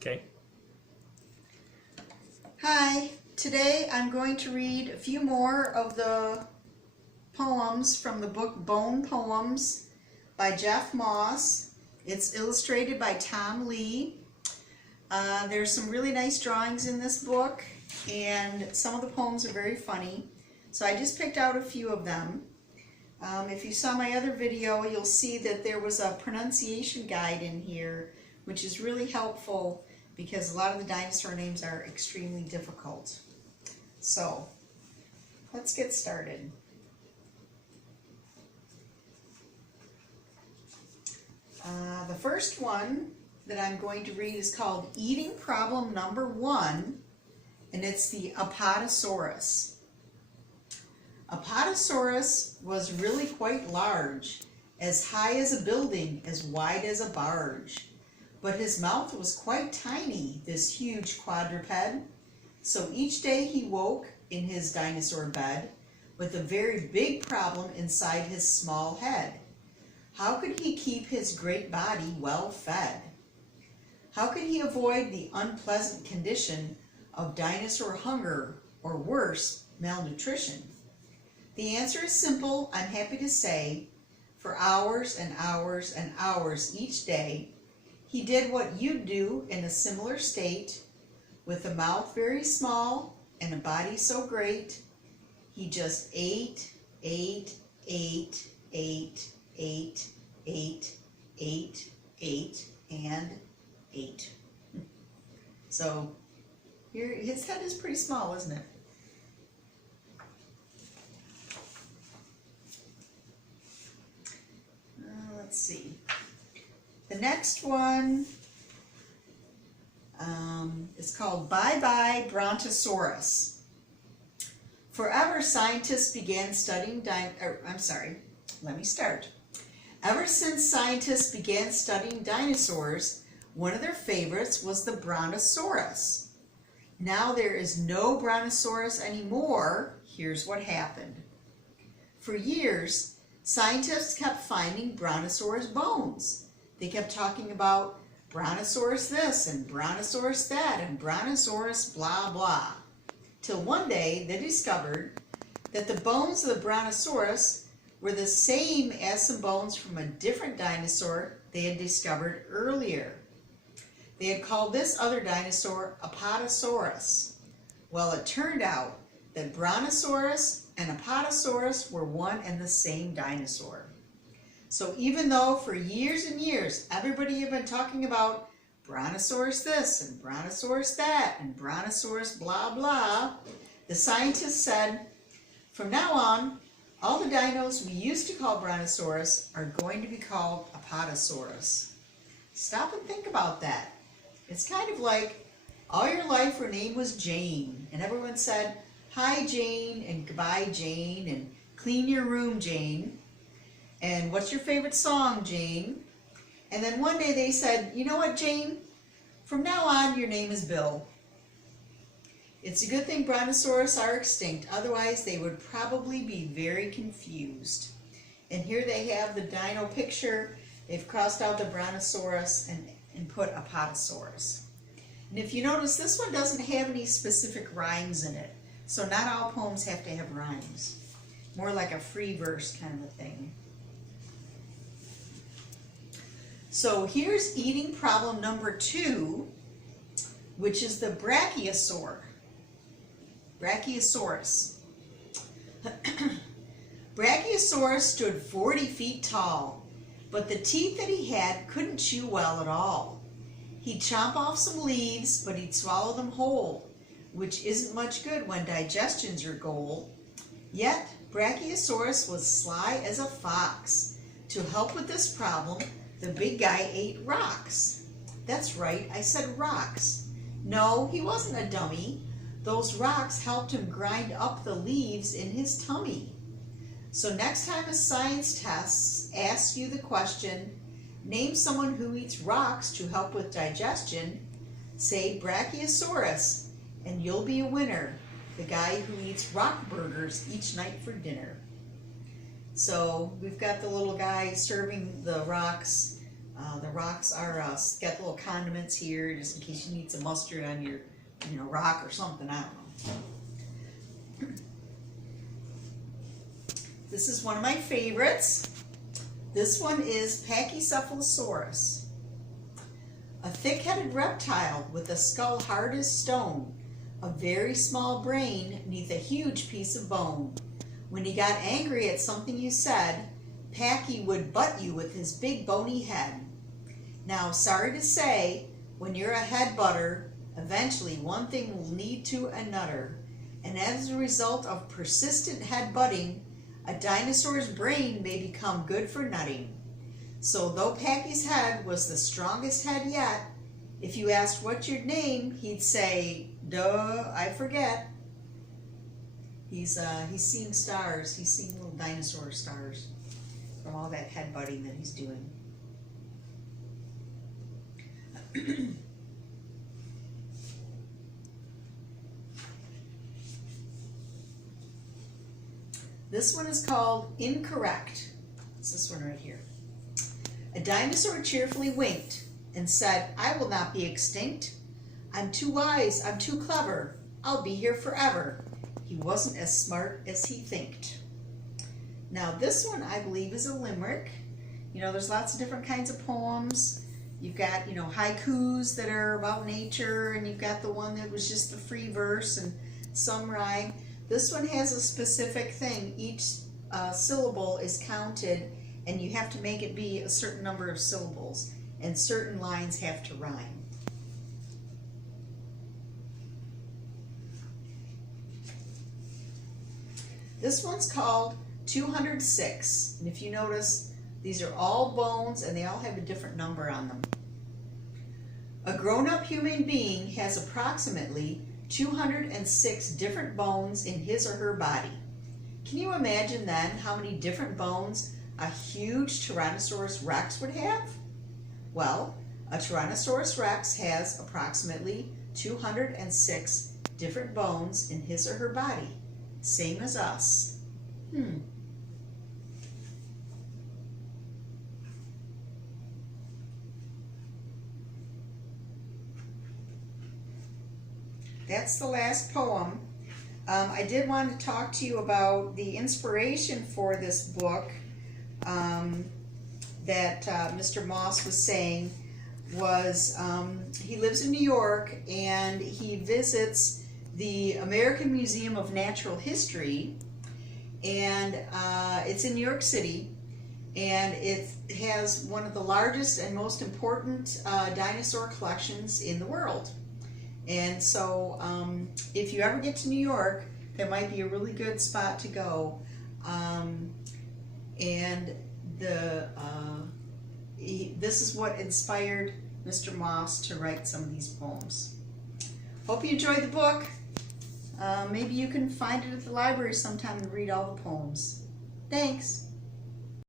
Okay. Hi, today I'm going to read a few more of the poems from the book Bone Poems by Jeff Moss. It's illustrated by Tom Lee. There's some really nice drawings in this book, and some of the poems are very funny. So I just picked out a few of them. If you saw my other video, you'll see that there was a pronunciation guide in here, which is really helpful because a lot of the dinosaur names are extremely difficult. So, let's get started. The first one that I'm going to read is called Eating Problem Number 1, and it's the Apatosaurus. Apatosaurus was really quite large, as high as a building, as wide as a barge. But his mouth was quite tiny, this huge quadruped. So each day he woke in his dinosaur bed with a very big problem inside his small head. How could he keep his great body well fed? How could he avoid the unpleasant condition of dinosaur hunger, or worse, malnutrition? The answer is simple, I'm happy to say. For hours and hours and hours each day, he did what you'd do in a similar state, with a mouth very small and a body so great. He just ate, ate, ate, ate, ate, ate, ate, ate, and ate. So here, his head is pretty small, isn't it? Let's see. The next one is called Bye Bye Brontosaurus. Forever scientists began studying Ever since scientists began studying dinosaurs, one of their favorites was the Brontosaurus. Now there is no Brontosaurus anymore. Here's what happened. For years, scientists kept finding Brontosaurus bones. They kept talking about Brontosaurus this and Brontosaurus that and Brontosaurus blah blah. Till one day they discovered that the bones of the Brontosaurus were the same as some bones from a different dinosaur they had discovered earlier. They had called this other dinosaur Apatosaurus. Well, it turned out that Brontosaurus and Apatosaurus were one and the same dinosaur. So even though for years and years everybody had been talking about Brontosaurus this and Brontosaurus that and Brontosaurus blah blah, the scientists said, from now on, all the dinos we used to call Brontosaurus are going to be called Apatosaurus. Stop and think about that. It's kind of like all your life her name was Jane, and everyone said, hi Jane, and goodbye Jane, and clean your room Jane, and what's your favorite song Jane? And then one day they said, you know what Jane, from now on your name is Bill. It's a good thing Brontosaurus are extinct, otherwise they would probably be very confused. And here they have the dino picture. They've crossed out the Brontosaurus and put Apatosaurus. And if you notice, this one doesn't have any specific rhymes in it. So not all poems have to have rhymes. More like a free verse kind of a thing. So here's eating problem number 2, which is the Brachiosaur. Brachiosaurus. Brachiosaurus stood 40 feet tall, but the teeth that he had couldn't chew well at all. He'd chomp off some leaves, but he'd swallow them whole, which isn't much good when digestion's your goal. Yet, Brachiosaurus was sly as a fox. To help with this problem, the big guy ate rocks. That's right, I said rocks. No, he wasn't a dummy. Those rocks helped him grind up the leaves in his tummy. So next time a science test asks you the question, name someone who eats rocks to help with digestion, say Brachiosaurus, and you'll be a winner. The guy who eats rock burgers each night for dinner. So we've got the little guy serving the rocks The rocks are got little condiments here, just in case you need some mustard on your, rock or something. I don't know. This is one of my favorites. This one is Pachycephalosaurus, a thick-headed reptile with a skull hard as stone, a very small brain neath a huge piece of bone. When he got angry at something you said, Packy would butt you with his big bony head. Now, sorry to say, when you're a head butter, eventually one thing will lead to another. And as a result of persistent head butting, a dinosaur's brain may become good for nutting. So though Packy's head was the strongest head yet, if you asked what's your name, he'd say, duh, I forget. He's seeing stars. He's seeing little dinosaur stars from all that head butting that he's doing. This one is called Incorrect. It's this one right here. A dinosaur cheerfully winked and said, I will not be extinct. I'm too wise, I'm too clever. I'll be here forever. He wasn't as smart as he thinked. Now this one I believe is a limerick. There's lots of different kinds of poems. You've got, haikus that are about nature, and you've got the one that was just the free verse and some rhyme. This one has a specific thing. Each syllable is counted, and you have to make it be a certain number of syllables, and certain lines have to rhyme. This one's called 206, and if you notice, these are all bones, and they all have a different number on them. A grown-up human being has approximately 206 different bones in his or her body. Can you imagine then how many different bones a huge Tyrannosaurus Rex would have? Well, a Tyrannosaurus Rex has approximately 206 different bones in his or her body, same as us. That's the last poem. I did want to talk to you about the inspiration for this book that Mr. Moss was saying was he lives in New York and he visits the American Museum of Natural History, and it's in New York City, and it has one of the largest and most important dinosaur collections in the world. And so if you ever get to New York, that might be a really good spot to go. And this is what inspired Mr. Moss to write some of these poems. Hope you enjoyed the book. Maybe you can find it at the library sometime and read all the poems. Thanks.